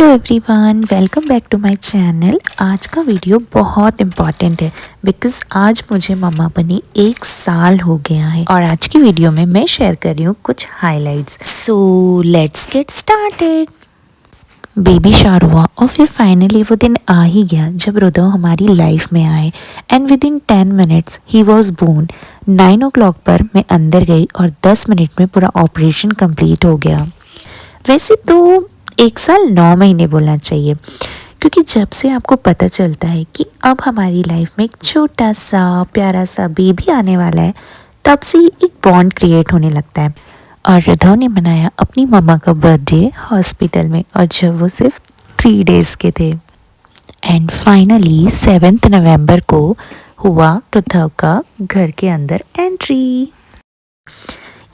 Hello everyone, welcome back to my channel. आज का video बहुत इम्पॉर्टेंट है बिकॉज आज मुझे मम्मा बनी 1 साल हो गया है और आज की वीडियो में मैं शेयर कर रही हूँ कुछ highlights. So let's get started. Baby shower हुआ और फिर फाइनली वो दिन आ ही गया जब रुद्र हमारी लाइफ में आए एंड विद इन 10 मिनट्स ही वॉज बोर्न। 9 o'clock पर मैं अंदर गई और 10 मिनट में पूरा ऑपरेशन कंप्लीट हो गया। वैसे तो 1 साल 9 महीने बोलना चाहिए, क्योंकि जब से आपको पता चलता है कि अब हमारी लाइफ में एक छोटा सा प्यारा सा बेबी आने वाला है, तब से ही एक बॉन्ड क्रिएट होने लगता है। और रिधव ने मनाया अपनी मम्मा का बर्थडे हॉस्पिटल में, और जब वो सिर्फ 3 days के थे। एंड फाइनली 7 नवंबर को हुआ रिधव का घर के अंदर एंट्री।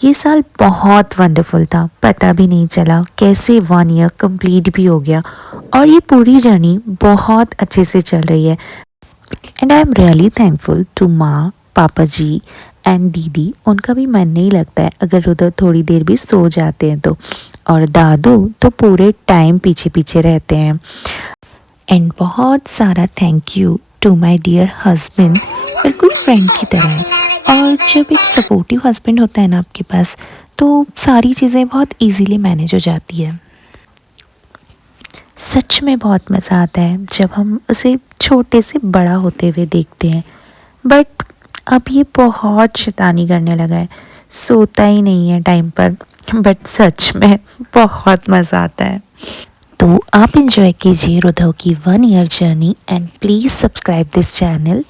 ये साल बहुत वंडरफुल था, पता भी नहीं चला कैसे 1 year कंप्लीट भी हो गया और ये पूरी जर्नी बहुत अच्छे से चल रही है। And I am really thankful to माँ, पापा जी एंड दीदी। उनका भी मन नहीं लगता है अगर उधर थोड़ी देर भी सो जाते हैं तो, और दादू तो पूरे टाइम पीछे पीछे रहते हैं। एंड बहुत सारा thank you to my dear husband, बिल्कुल फ्रेंड की तरह है। और जब एक सपोर्टिव हस्बैंड होता है ना आपके पास, तो सारी चीज़ें बहुत इजीली मैनेज हो जाती है। सच में बहुत मज़ा आता है जब हम उसे छोटे से बड़ा होते हुए देखते हैं। बट अब ये बहुत शैतानी करने लगा है, सोता ही नहीं है टाइम पर। बट सच में बहुत मज़ा आता है। तो आप इंजॉय कीजिए रुधव की 1 year journey and please subscribe this channel.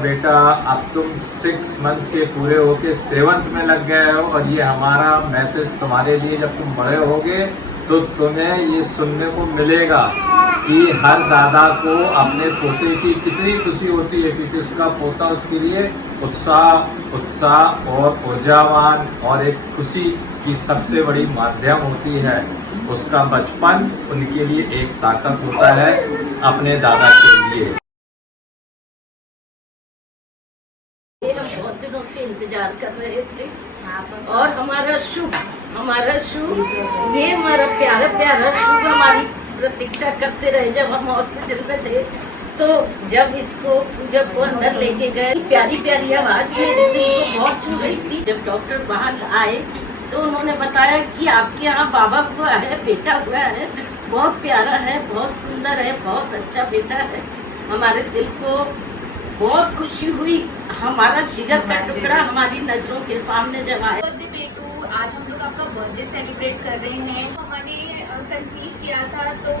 बेटा अब तुम 6 month के पूरे होके 7th में लग गए हो, और ये हमारा मैसेज तुम्हारे लिए, जब तुम बड़े होगे तो तुम्हें ये सुनने को मिलेगा कि हर दादा को अपने पोते की कितनी खुशी होती है, क्योंकि उसका पोता उसके लिए उत्साह और ऊर्जावान और एक खुशी की सबसे बड़ी माध्यम होती है। उसका बचपन उनके लिए एक ताकत होता है अपने दादा के लिए। बहुत दिनों से इंतजार कर रहे थे और हमारा शुभ ये हमारा प्यारा शुभ हमारी प्रतीक्षा करते रहे। जब हम हॉस्पिटल में थे तो जब इसको पूजक को अंदर लेके गए, प्यारी आवाज मेरे दिल को बहुत छू रही थी। जब डॉक्टर बाहर आए तो उन्होंने बताया कि आपके यहाँ बाबा हुआ है, बेटा हुआ है, बहुत प्यारा है, बहुत सुंदर है, बहुत अच्छा बेटा है। हमारे दिल को बहुत खुशी हुई। हमारा जिगर का टुकड़ा हमारी नजरों के सामने जब आया। बर्थडे बेटू, आज हम लोग आपका बर्थडे सेलिब्रेट कर रहे हैं। हमने कंसीव किया था तो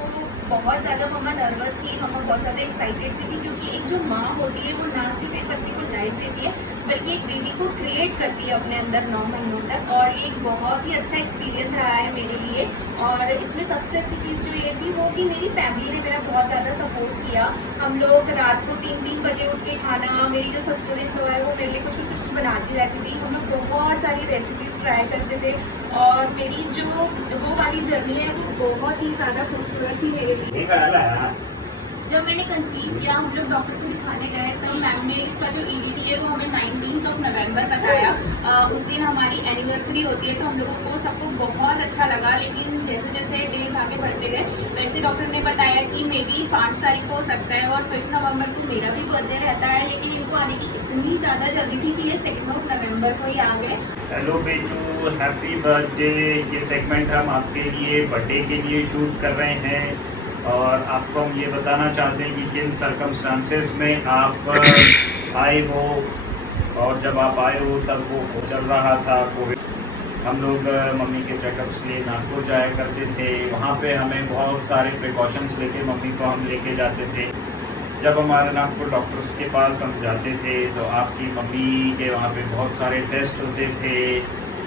बहुत ज़्यादा मम्मा नर्वस थी, मम्मा बहुत ज़्यादा एक्साइटेड भी थी, क्योंकि एक जो माँ होती है वो ना सिर्फ एक बच्चे को लाइफ देती है बल्कि एक बेबी को क्रिएट करती है अपने अंदर 9 महीनों तक। और एक बहुत ही अच्छा एक्सपीरियंस रहा है मेरे लिए। और इसमें सबसे अच्छी चीज़ जो ये थी वो कि मेरी फैमिली ने मेरा बहुत ज़्यादा सपोर्ट किया। हम लोग रात को 3 बजे उठ के खाना, मेरी जो सिस्टर इन लॉ है वो मेरे लिए कुछ बनाती रहती थी। हम लोग बहुत सारी रेसिपीज़ ट्राई करते थे और मेरी जो वो वाली जर्नी है वो बहुत ही ज़्यादा खूबसूरत थी मेरे लिए। जब मैंने कंसीव किया, हम लोग डॉक्टर को दिखाने गए तो मैम ने इसका जो EDT है वो हमें 19 नवंबर बताया। उस दिन हमारी एनिवर्सरी होती है तो हम लोगों को सबको बहुत अच्छा लगा। लेकिन जैसे जैसे डेज आगे बढ़ते गए वैसे डॉक्टर ने बताया कि मे बी 5 तारीख को हो सकता है, और 5 नवंबर को मेरा भी बर्थडे रहता है। लेकिन इनको आने की इतनी ज़्यादा जल्दी थी कि ये 2 नवंबर को ही आ गए। हेलो बेटू, हैप्पी बर्थडे। ये सेगमेंट हम आपके लिए बर्थडे के लिए शूट कर रहे हैं और आपको हम ये बताना चाहते हैं कि किन सर्कमस्टांसेस में आप आए हो, और जब आप आए हो तब वो चल रहा था कोविड। हम लोग मम्मी के चेकअप्स के लिए नागपुर जाया करते थे। वहाँ पे हमें बहुत सारे प्रिकॉशंस लेके मम्मी को हम लेके जाते थे। जब हमारे नागपुर डॉक्टर्स के पास हम जाते थे तो आपकी मम्मी के वहाँ पे बहुत सारे टेस्ट होते थे,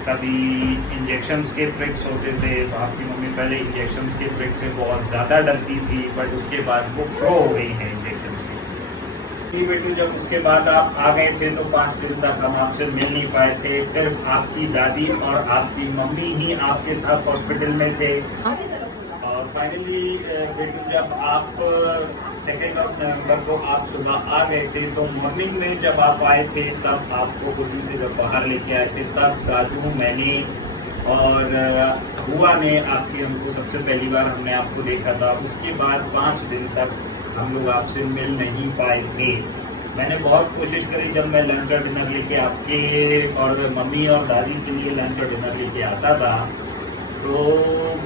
कभी इंजेक्शंस के प्रिक्स होते थे। आपकी मम्मी पहले इंजेक्शंस के प्रिक से बहुत ज़्यादा डरती थी, बट उसके बाद वो प्रो हो गई है इंजेक्शंस की। बेटू जब उसके बाद आप आ गए थे तो 5 दिन तक हम आपसे मिल नहीं पाए थे। सिर्फ आपकी दादी और आपकी मम्मी ही आपके साथ हॉस्पिटल में थे। और फाइनली बेटू जब आप 2 नवंबर को आप सुबह आ गए थे तो मॉर्निंग में जब आप आए थे तब आपको गुड्डी से जब बाहर लेके आए थे तब दादू, मैंने और बुआ ने आपकी हमको सबसे पहली बार हमने आपको देखा था। उसके बाद 5 दिन तक हम लोग आपसे मिल नहीं पाए थे। मैंने बहुत कोशिश करी, जब मैं लंच और डिनर लेके आपके और मम्मी और दादी के लिए लंच और डिनर लेके आता था तो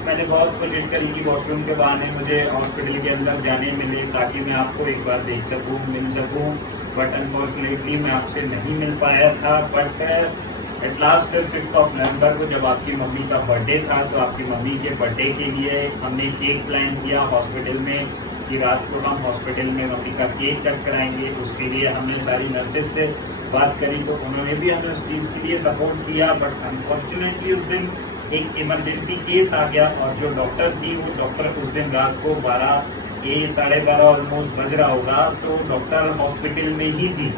मैंने बहुत कोशिश करी कि वॉशरूम के बहाने मुझे हॉस्पिटल के अंदर जाने मिले ताकि मैं आपको एक बार देख सकूं, मिल सकूं। बट अनफॉर्चुनेटली मैं आपसे नहीं मिल पाया था। बट एट लास्ट फिर 5 नवंबर को जब आपकी मम्मी का बर्थडे था तो आपकी मम्मी के बर्थडे के लिए हमने केक प्लान किया हॉस्पिटल में कि रात को हम हॉस्पिटल में मम्मी का केक कट कराएंगे। उसके लिए हमने सारी नर्सेज से बात करी तो उन्होंने भी हमें उस चीज़ के लिए सपोर्ट किया। बट अनफॉर्चुनेटली उस दिन एक इमरजेंसी केस आ गया और जो डॉक्टर थी वो डॉक्टर उस दिन रात को 12 ऑलमोस्ट बज रहा होगा तो डॉक्टर हॉस्पिटल में ही थी,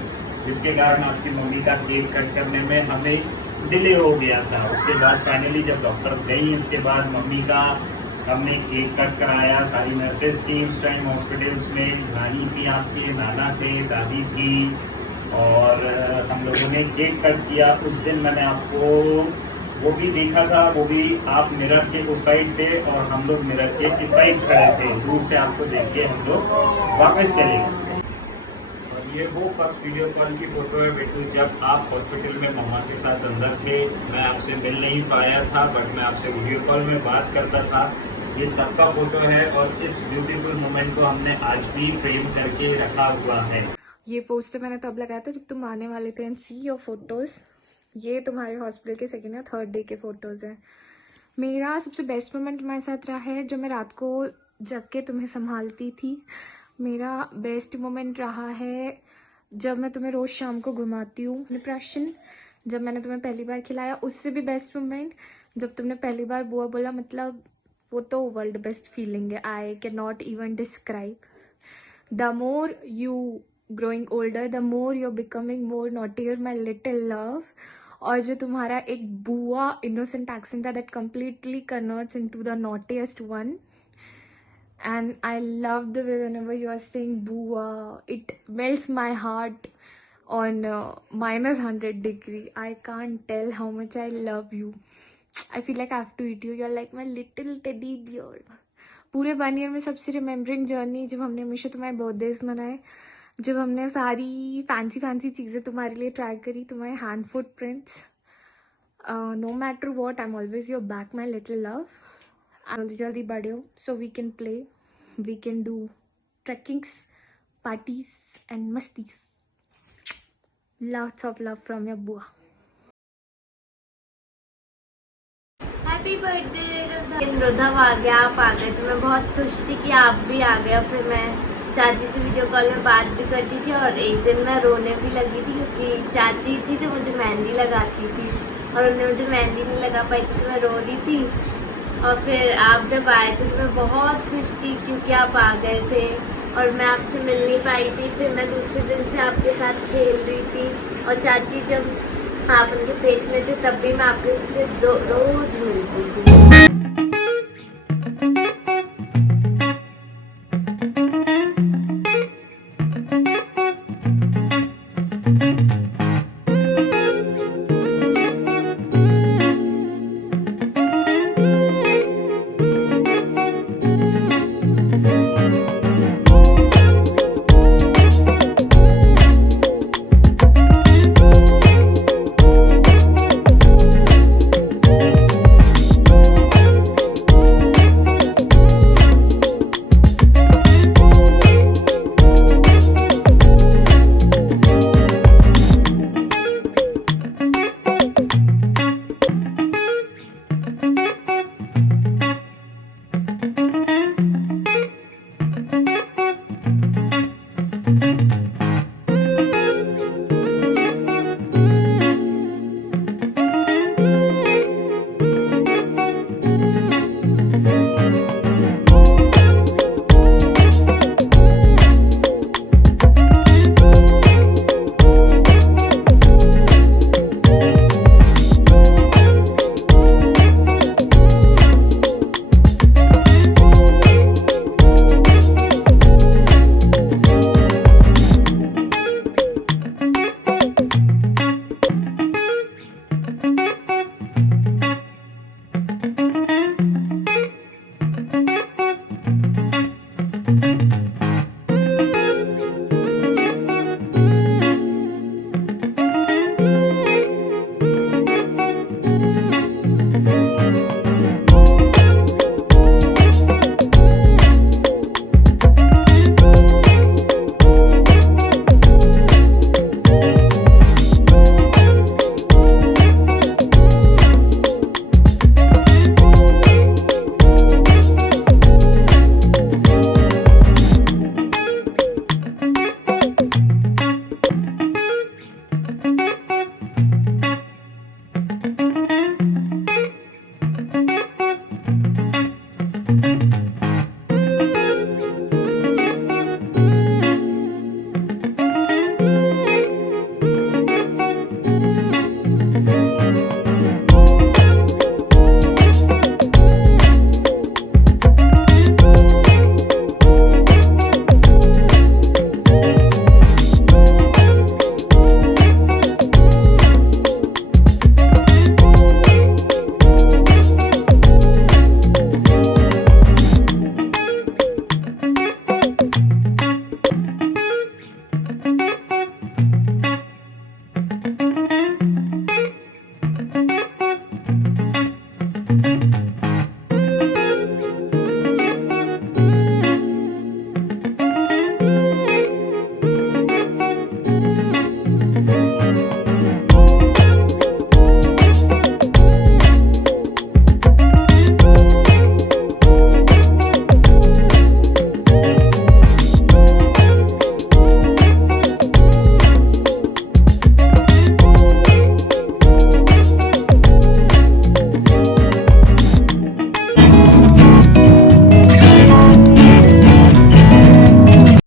जिसके कारण आपकी मम्मी का केक कट करने में हमें डिले हो गया था। उसके बाद फाइनली जब डॉक्टर गई उसके बाद मम्मी का हमने केक कट कराया। सारी नर्सेस थी उस टाइम हॉस्पिटल्स में, नानी थी आपके, नाना थे, दादी थी और हम लोगों ने केक कट किया। उस दिन मैंने आपको वो भी देखा था, वो भी आप मिरर के उस साइड थे और हम लोग मिरर के इस साइड खड़े थे। दूर से आपको देख के हम लोग वापस चले गए। और ये वो फर्स्ट वीडियो कॉल की फोटो है बेटू जब आप हॉस्पिटल में मम्मा के साथ अंदर थे। मैं आपसे मिल नहीं पाया था बट मैं आपसे वीडियो कॉल में बात करता था। ये तब का फोटो है और इस ब्यूटीफुल मोमेंट को हमने आज भी फ्रेम करके रखा हुआ है। ये पोस्टर मैंने तब लगाया था जब तुम आने वाले थे। एंड सी योर फोटोज, ये तुम्हारे हॉस्पिटल के 2nd या 3rd डे के फोटोज़ हैं। मेरा सबसे बेस्ट मोमेंट तुम्हारे साथ रहा है जब मैं रात को जग के तुम्हें संभालती थी। मेरा बेस्ट मोमेंट रहा है जब मैं तुम्हें रोज़ शाम को घुमाती हूँ। डिप्रेशन जब मैंने तुम्हें पहली बार खिलाया, उससे भी बेस्ट मोमेंट जब तुमने पहली बार बुआ बोला, मतलब वो तो वर्ल्ड बेस्ट फीलिंग है। I can not even describe. The more you growing older the more you are becoming more naughtier my little love. और जो तुम्हारा एक बुआ इनोसेंट एक्सेंट था that completely converts into the naughtiest one. And I love the way whenever you are saying बुआ, it melts my heart on -100 degree. I can't tell how much I love you. I feel like I have to eat you. You're like my little teddy bear. पूरे 1 year में सबसे remembering journey जब हमने हमेशा तुम्हारे birthdays मनाए, जब हमने सारी फैंसी चीज़ें तुम्हारे लिए ट्राई करी, तुम्हारे hand foot prints. No matter what, I am always your back my little love. जल्दी जल्दी बड़े हो so we can play, we can do trackings, parties and मस्तीज। Lots of love from your बुआ। हैप्पी बर्थडे रुद्धव आ गया, आप आ गए तो मैं बहुत खुश थी कि आप भी आ गए। फिर मैं चाची से वीडियो कॉल में बात भी करती थी और एक दिन मैं रोने भी लगी थी क्योंकि चाची थी जो मुझे मेहंदी लगाती थी और उन्हें मुझे मेहंदी नहीं लगा पाई थी तो मैं रो रही थी। और फिर आप जब आए थे तो मैं बहुत खुश थी क्योंकि आप आ गए थे और मैं आपसे मिल नहीं पाई थी। फिर मैं दूसरे दिन से आपके साथ खेल रही थी और चाची जब आप उनके पेट में थे तब भी मैं आपके से रोज मिलती थी।